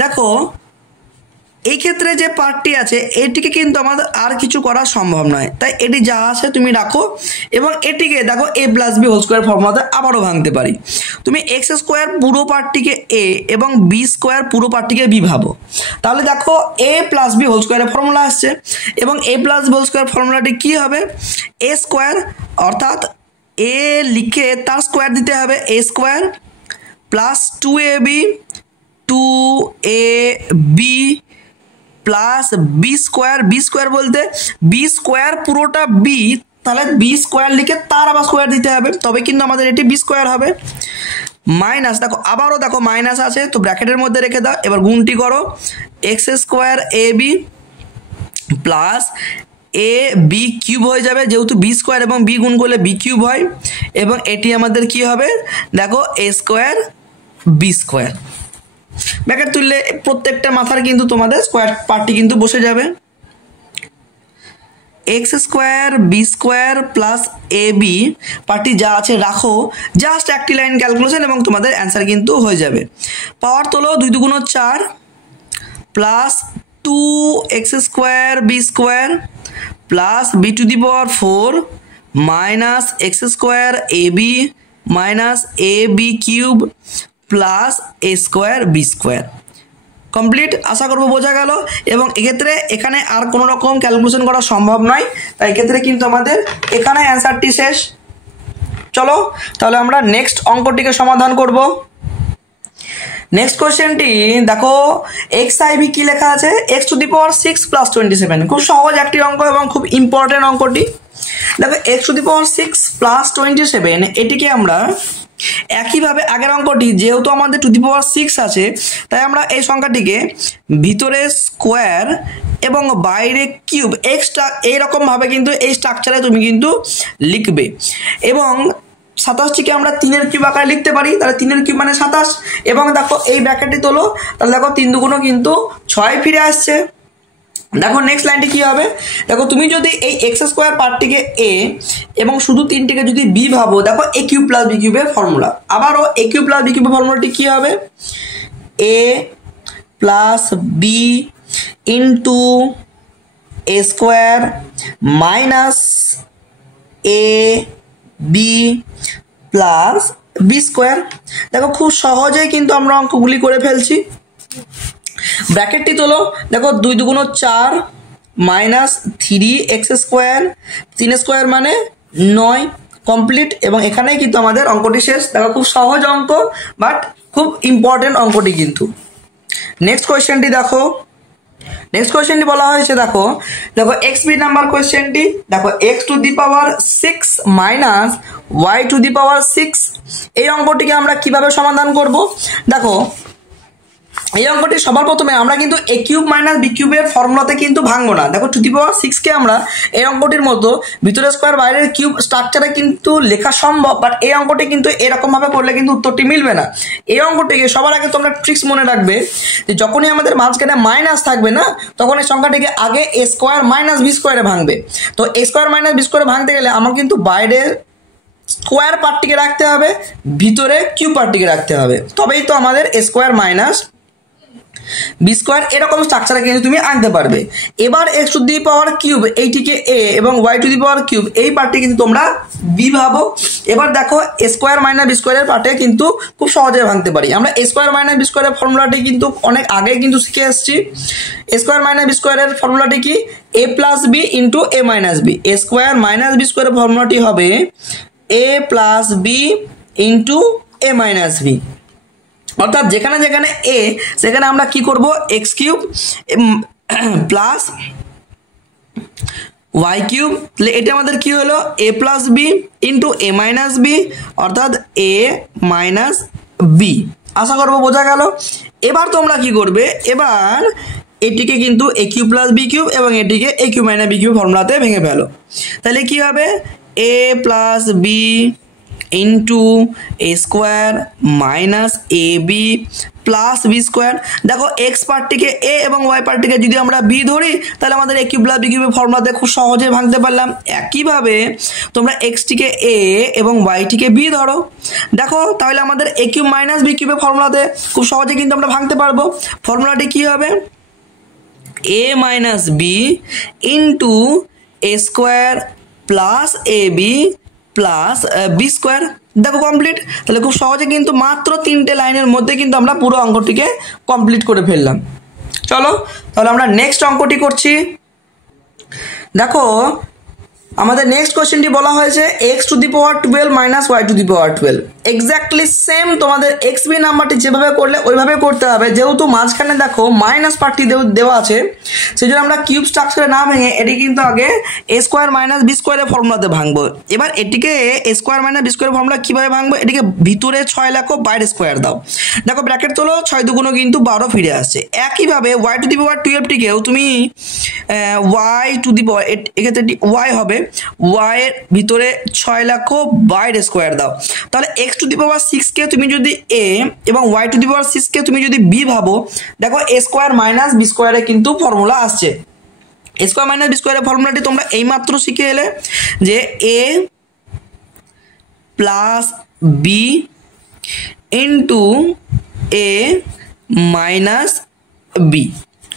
দেখো এই ক্ষেত্রে যে পার্টটি আছে এটিকে কিন্তু আমাদের আর কিছু করা সম্ভব নয়, তাই এটি যা আছে তুমি রাখো এবং এটিকে দেখো a plus B whole square ফর্মুলাতে আবারও ভাঙতে পারি। তুমি এক্স স্কোয়ার পুরো পার্টটিকে এ এবং বি স্কোয়ার পুরো পার্টটিকে বি ভাবো, তাহলে দেখো এ প্লাস বি হোল স্কোয়ারের ফর্মুলা আসছে এবং এ প্লাস বি হোল স্কোয়ার ফর্মুলাটি কী হবে, এ স্কোয়ার, অর্থাৎ এ লিখে তার স্কোয়ার দিতে হবে a square plus 2ab 2ab plus B square, b square বলতে বি স্কোয়ার পুরোটা বি, তাহলে বি স্কোয়ার লিখে তার আবার স্কোয়ার দিতে হবে, তবে কিন্তু আমাদের এটি বি স্কোয়ার হবে। মাইনাস দেখো আবারও দেখো মাইনাস আছে তো ব্র্যাকেটের মধ্যে রেখে দাও, এবার গুণটি করো x square a B plus A b cube হয়ে যাবে, যেহেতু বি স্কোয়ার এবং বি গুণ করলে বি কিউব হয়, এবং এটি আমাদের কি হবে দেখো a square b square. Bracket তুললে প্রত্যেকটা মাথার কিন্তু তোমাদের স্কোয়ার পার্টটি কিন্তু বসে যাবে। X square b square plus এ বি পার্টটি যা আছে রাখো, জাস্ট একটি লাইন ক্যালকুলেশন এবং তোমাদের অ্যান্সার কিন্তু হয়ে যাবে। পাওয়ার তোলো 2 2 4 plus 2 x square b square plus b to the power 4 minus x square a b minus a b cube plus a square b square. Complete, আশা করবো বোঝা গেল। এবং এক্ষেত্রে এখানে আর কোনো রকম ক্যালকুলেশন করা সম্ভব নয়, তাই এক্ষেত্রে কিন্তু আমাদের এখানে অ্যান্সারটি শেষ। চলো তাহলে আমরা নেক্সট অঙ্কটিকে সমাধান করব। নেক্সট কোয়েশ্চেনটি দেখো এক্স আই ভি কি লেখা আছে, x to the power 6 plus 27, খুব সহজ একটি অঙ্ক এবং খুব ইম্পর্টেন্ট অঙ্কটি। দেখো x to the power 6 plus 27 এটিকে আমরা একইভাবে আগের অঙ্কটি যেহেতু আমাদের টু দি পাওয়ার 6 আছে, তাই আমরা এই সংখ্যাটিকে ভিতরে স্কোয়ার এবং বাইরে কিউব এক্সট্রা এইরকমভাবে কিন্তু এই স্ট্রাকচারে তুমি কিন্তু লিখবে। এবং 27টিকে আমরা 3-এর কিউব আকারে লিখতে পারি, তাহলে 3-এর কিউব মানে 27। এবং দেখো এই ব্র্যাকেটটি তোলো, তাহলে দেখো 3 2 কিন্তু 6 ফিরে আসছে। দেখো নেক্সট লাইনটি কি হবে, দেখো তুমি যদি এই এক্স স্কোয়ার পার্টটিকে এ এবং শুধু 3টিকে যদি বি ভাবো, দেখো এ কিউব প্লাস বি কিউবের ফর্মুলা, আবারও এ কিউব প্লাস বি কিউবের ফর্মুলাটি কি হবে, A plus B into a square minus a B plus B square. দেখো খুব সহজেই কিন্তু আমরা অঙ্কগুলি করে ফেলছি। ব্র্যাকেটটি তোলো, দেখো 2 2 4 মাইনাস 3 এক্স স্কোয়ার, 3 স্কোয়ার মানে 9, কমপ্লিট। এবং এখানেই কিন্তু আমাদের অঙ্কটি শেষ। দেখো খুব সহজ অঙ্ক, বাট খুব ইম্পর্টেন্ট অঙ্কটি কিন্তু। নেক্সট কোয়েশ্চেনটি দেখো, নেক্সট কোয়েশ্চেনটি বলা হয়েছে দেখো দেখো এক্স বি নাম্বার কোয়েশ্চেনটি, দেখো x to the power 6 minus Y to the power 6, এই অঙ্কটিকে আমরা কিভাবে সমাধান করব। দেখো এই অঙ্কটি সবার প্রথমে আমরা কিন্তু এ কিউব মাইনাস বি কিউবের ফর্মুলাতে কিন্তু ভাঙবো না। দেখো টু দি পাওয়ার 6কে আমরা এই অঙ্কটির মতো ভিতরে স্কোয়ার বাইরের কিউব স্ট্রাকচারে কিন্তু লেখা সম্ভব, বাট এই অঙ্কটি কিন্তু এরকমভাবে করলে কিন্তু উত্তরটি মিলবে না। এই অঙ্কটিকে সবার আগে তোমরা ট্রিক্স মনে রাখবে যে যখনই আমাদের মাঝখানে মাইনাস থাকবে না, তখন এই সংখ্যাটিকে আগে এ স্কোয়ার মাইনাস বি স্কোয়ারে ভাঙবে। তো এ স্কোয়ার মাইনাস বি স্কোয়ারে ভাঙতে গেলে আমার কিন্তু বাইরের স্কোয়ার পার্টটিকে রাখতে হবে, ভিতরে কিউব পার্টটিকে রাখতে হবে, তবেই তো আমাদের A square minus B square এরকম স্ট্রাকচারে কিন্তু তুমি আনতে পারবে। এবার X to the power cube এইটিকে এ এবং Y to the power cube এই পার্টটি কিন্তু তোমরা বি ভাবো। এবার দেখো এ স্কোয়ার মাইনাস বি স্কোয়ারের পার্টে কিন্তু খুব সহজে ভাঙতে পারি। আমরা এ স্কোয়ার মাইনাস বি স্কোয়ারের ফর্মুলাটি কিন্তু অনেক আগে কিন্তু শিখে এসেছি। এ স্কোয়ার মাইনাস বি স্কোয়ারের ফর্মুলাটি কি, A plus B into A minus B. A square minus B স্কোয়ারের ফর্মুলাটি হবে A plus B into A minus B. অর্থাৎ যেখানে যেখানে এ সেখানে আমরা কি করব, X cube plus Y cube, তাহলে এটা আমাদের কি হলো A plus B into A minus B, অর্থাৎ এ মাইনাস বি। আশা করবো বোঝা গেল। এবার তোমরা কি করবে, এবার এটিকে কিন্তু এ কিউব প্লাস বি কিউব এবং এটিকে a cube minus b cube ফর্মুলাতে ভেঙে ফেলো। তাহলে কি হবে, A plus B into a square minus a B plus B square. দেখো এক্স পার্টটিকে এ এবং ওয়াই পার্টটিকে যদি আমরা বি ধরি তাহলে আমাদের এ কিউব প্লাস বি কিউবের ফর্মুলাতে খুব সহজে ভাঙতে পারলাম। একইভাবে তোমরা এক্সটিকে এ এবং ওয়াইটিকে বি ধরো, দেখো তাহলে আমাদের এ কিউব মাইনাস বি কিউবের ফর্মুলাতে খুব সহজে কিন্তু আমরা ভাঙতে পারবো। ফর্মুলাটি কী হবে? A minus b into a square plus A B plus B square. দেখো কমপ্লিট। তাহলে খুব সহজে কিন্তু মাত্র 3টে লাইনের মধ্যে কিন্তু আমরা পুরো অঙ্কটিকে কমপ্লিট করে ফেললাম। চলো তাহলে আমরা নেক্সট অঙ্কটি করছি। দেখো আমাদের নেক্সট কোশ্চেনটি বলা হয়েছে X to the power 12 minus Y to the power 12। Exactly same তোমাদের এক্স বি নাম্বারটি যেভাবে করলে ওইভাবে করতে হবে। যেহেতু মাঝখানে দেখো মাইনাস পার্টটি দেওয়া আছে, সেই জন্য আমরা কিউব স্ট্রাকচারে না ভেঙে এটি কিন্তু আগে এ স্কোয়ার মাইনাস বি স্কোয়ারের ফর্মুলাতে ভাঙবো। এবার এটিকে এ স্কোয়ার মাইনাস বি স্কোয়ারের ফর্মুলা কীভাবে ভাঙবো? এটিকে ভিতরে 6 লেখো, বাইরে স্কোয়ার দাও। দেখো ব্র্যাকেট তোলো, 6 দুগুণ কিন্তু 12 ফিরে আসছে। একইভাবে ওয়াই টু দি পাওয়ার 12টিকেও তুমি ওয়াই টু দি পাওয়ার, এক্ষেত্রে ওয়াই হবে, ওয়াই এর ভিতরে 6 লেখো, বাইরে স্কোয়ার দাও। তাহলে এক্স টু দি পাওয়ার 6কে তুমি যদি এ এবং ওয়াই টু দি পাওয়ার 6কে তুমি যদি বি ভাবো, দেখো এ স্কোয়ার মাইনাস বি স্কোয়ারে কিন্তু ফর্মুলা আসছে। এ স্কোয়ার মাইনাস বি স্কোয়ারের ফর্মুলাটি তোমরা এইমাত্র শিখে এলে যে এ প্লাস বি ইন্টু এ মাইনাস বি।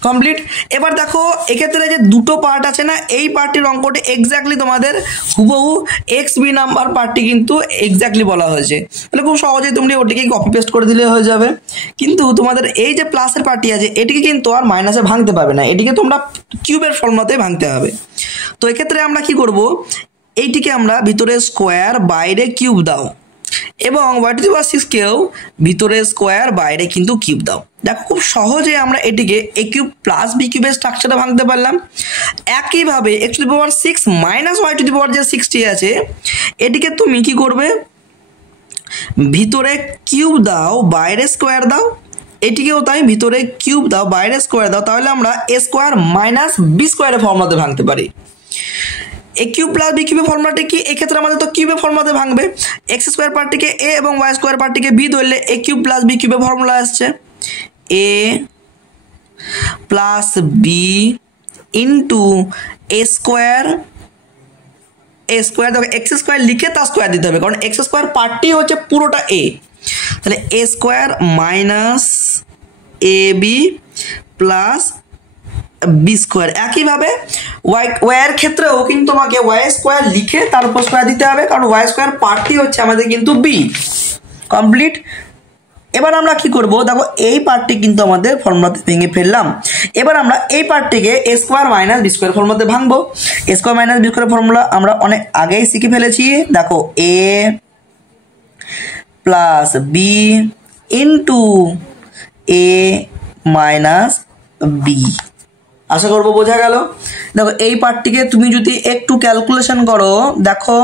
কমপ্লিট। এবার দেখো এক্ষেত্রে যে দুটো পার্ট আছে না, এই পার্টির অঙ্কটি এক্স্যাক্টলি তোমাদের হুবহু এক্স বি নাম্বার পার্টটি কিন্তু এক্স্যাক্টলি বলা হয়েছে। তাহলে খুব সহজেই তুমি ওটিকে কপি পেস্ট করে দিলে হয়ে যাবে। কিন্তু তোমাদের এই যে প্লাসের পার্টি আছে এটিকে কিন্তু আর মাইনাসে ভাঙতে পারবে না, এটিকে তোমরা কিউবের ফর্মুলাতে ভাঙতে হবে। তো এক্ষেত্রে আমরা কি করব? এইটিকে আমরা ভিতরে স্কোয়ার বাইরে কিউব দাও, এবং ওয়াই টু দি পাওয়ার 6কেও ভিতরে স্কোয়ার বাইরে কিন্তু কিউব দাও। দেখো খুব সহজে আমরা এটিকে এ কিউব প্লাস বি কিউবের স্ট্রাকচারে ভাঙতে পারলাম। একইভাবে x to the power 6 minus Y to the power যে 6টি আছে এটিকে তুমি কি করবে? ভিতরে কিউব দাও, বাইরে স্কোয়ার দাও। এটিকেও তাই, ভিতরে কিউব দাও, বাইরে স্কোয়ার দাও। তাহলে আমরা এ স্কোয়ার মাইনাস বি স্কোয়ারের ফর্মুলাতে ভাঙতে পারি। এ কিউব প্লাস বি কিউবের ফর্মুলাটি কি? এক্ষেত্রে আমাদের তো কিউবের ফর্মুলাতে ভাঙবে। এক্স স্কোয়ার পার্টটিকে এ এবং ওয়াই স্কোয়ার পার্টটিকে বি ধরলে এ কিউব প্লাস বি কিউবের ফর্মুলা আসছে এ plus B into a square. দেখো এক্স স্কোয়ার লিখে তার স্কোয়ার দিতে হবে, কারণ এক্স স্কোয়ার পার্টটি হচ্ছে পুরোটা এ। তাহলে a square minus a B plus B square. একইভাবে ওয়াইয়ের ক্ষেত্রেও কিন্তু তোমাকে ওয়াই স্কোয়ার লিখে তারপর স্কোয়ার দিতে হবে, কারণ ওয়াই স্কোয়ার পার্টটি হচ্ছে আমাদের কিন্তু বি। কমপ্লিট। এবার আমরা কি করব? দেখো এই পার্টটি কিন্তু আমাদের ফর্মুলাতে ভেঙে ফেললাম। এবার আমরা এই পার্টটিকে a square minus B square ফর্মুলাতে ভাঙবো। A square minus B square formula আমরা অনেক আগেই শিখে ফেলেছি। দেখো a plus B into A minus b. আশা করবো বোঝা গেল। দেখো এই পার্টটিকে তুমি যদি একটু ক্যালকুলেশন করো, দেখো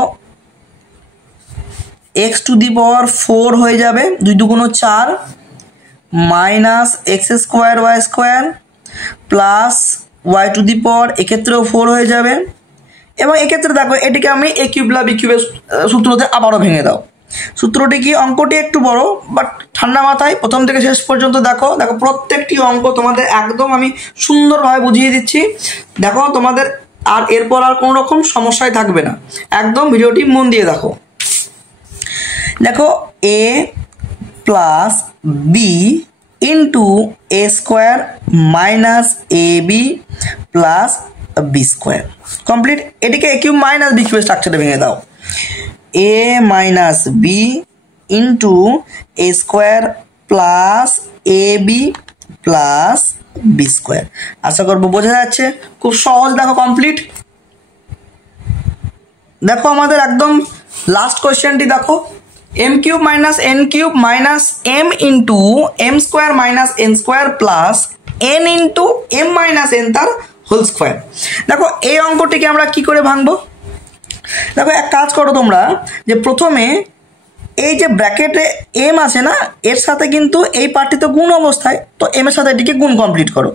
এক্স টু দি পাওয়ার 4 হয়ে যাবে, 2 দুগুণ 4 minus x square y square plus y to the power এক্ষেত্রেও 4 হয়ে যাবে। এবং এক্ষেত্রে দেখো এটিকে আমি এ কিউব প্লাস বি কিউবের সূত্রতে আবারও ভেঙে দাও। সূত্রটি কি? অঙ্কটি একটু বড়, বাট ঠান্ডা মাথায় প্রথম থেকে শেষ পর্যন্ত দেখো। প্রত্যেকটি অঙ্ক তোমাদের একদম আমি সুন্দরভাবে বুঝিয়ে দিচ্ছি। দেখো তোমাদের আর এরপর আর কোনো রকম সমস্যায় থাকবে না, একদম ভিডিওটি মন দিয়ে দেখো। দেখো a plus B into a square minus a B plus B square. Complete. এটিকে এ কিউব মাইনাস বি কিউবের স্ট্রাকচারে ভেঙে দাও। A minus b into a square plus A B plus B square. আশা করবো বোঝা যাচ্ছে, খুব সহজ। দেখো কমপ্লিট। দেখো আমাদের একদম লাস্ট কোয়েশ্চেনটি দেখো, M cube minus N cube minus M into M square minus N square plus N into M minus N তার হোল স্কোয়ার। দেখো এই অঙ্কটিকে আমরা কি করে ভাঙবো? দেখো এক কাজ করো তোমরা, যে প্রথমে এই যে ব্র্যাকেটে এম আছে না, এর সাথে কিন্তু এই পার্টটি তো গুণ অবস্থায়, তো এম এর সাথে এটিকে গুণ কমপ্লিট করো।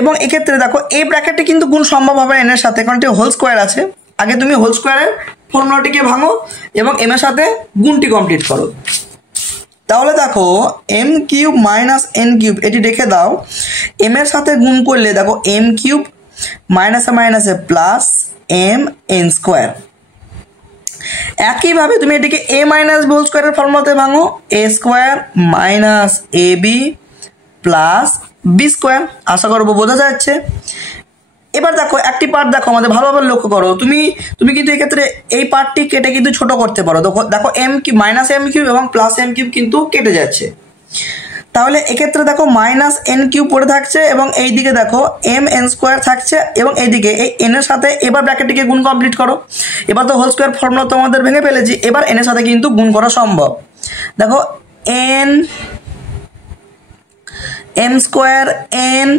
এবং এক্ষেত্রে দেখো এই ব্র্যাকেটে কিন্তু গুণ সম্ভব হবে এন এর সাথে, কারণ এটি হোল স্কোয়ার আছে। আগে তুমি হোল স্কোয়ারের ফর্মুলাটিকে ভাঙো এবং এম এর সাথে গুণটি কমপ্লিট করো। তাহলে দেখো M cube minus N cube এটি রেখে দাও, এম এর সাথে গুণ করলে দেখো এম কিউব মাইনাসে মাইনাসে প্লাস এম এন স্কোয়ার। একইভাবে তুমি এটিকে এ মাইনাস হোল স্কোয়ারের ফর্মুলাতে ভাঙো, এ square minus a B plus B square. আশা করবো বোঝা যাচ্ছে। এবার দেখো একটি পার্ট দেখো আমাদের ভালোভাবে লক্ষ্য করো, তুমি কিন্তু এক্ষেত্রে এই পার্টটি কেটে কিন্তু ছোট করতে পারো। দেখো M cube minus M cube এবং প্লাস এম কিউব কিন্তু কেটে যাচ্ছে। তাহলে এক্ষেত্রে দেখো মাইনাস এন কিউব পড়ে থাকছে এবং এই দিকে দেখো এম এন স্কোয়ার থাকছে এবং এইদিকে এই এন এর সাথে এবার ব্র্যাকেটটিকে গুণ কমপ্লিট করো। এবার তো হোল স্কোয়ার ফর্মুলা তোমাদের ভেঙে ফেলেছি, এবার এন এর সাথে কিন্তু গুণ করা সম্ভব। দেখো M square N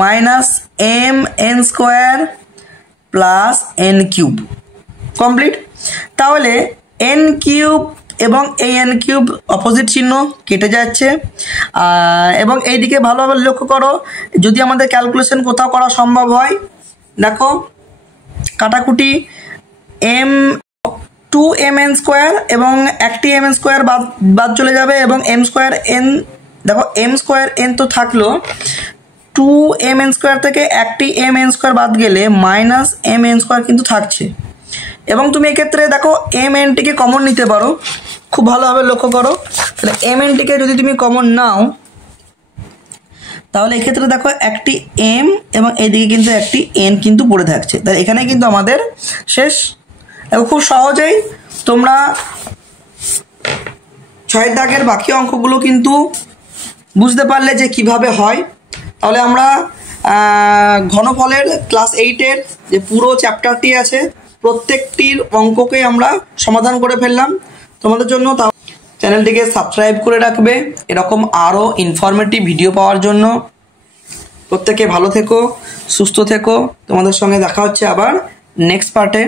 minus M N square plus N cube complete. তাহলে এন কিউব এবং এই এন কিউব অপোজিট চিহ্ন কেটে যাচ্ছে। এবং এইদিকে ভালোভাবে লক্ষ্য করো, যদি আমাদের ক্যালকুলেশন কোথাও করা সম্ভব হয়, দেখো কাটাকুটি এম 2m n স্কোয়ার এবং একটি m n স্কোয়ার বাদ চলে যাবে এবং m স্কোয়ার n, দেখো m স্কোয়ার n তো থাকলো, 2m n স্কোয়ার থেকে একটি m n স্কোয়ার বাদ গেলে মাইনাস m n স্কোয়ার কিন্তু থাকছে। এবং তুমি এক্ষেত্রে দেখো m n টিকে কমন নিতে পারো, খুব ভালোভাবে লক্ষ্য করো। তাহলে m n টিকে যদি তুমি কমন নাও তাহলে এক্ষেত্রে দেখো একটি m এবং এইদিকে কিন্তু একটি n কিন্তু পড়ে থাকছে। তাহলে এখানে কিন্তু আমাদের শেষ। দেখো খুব সহজেই তোমরা 6 দাগের বাকি অঙ্কগুলো কিন্তু বুঝতে পারলে যে কিভাবে হয়। তাহলে আমরা ঘনফলের ক্লাস 8-এর যে পুরো চ্যাপ্টারটি আছে প্রত্যেকটির অঙ্ককে আমরা সমাধান করে ফেললাম তোমাদের জন্য। তাও চ্যানেলটিকে সাবস্ক্রাইব করে রাখবে এরকম আরও ইনফরমেটিভ ভিডিও পাওয়ার জন্য। প্রত্যেকে ভালো থেকো, সুস্থ থেকো। তোমাদের সঙ্গে দেখা হচ্ছে আবার নেক্সট পার্টে।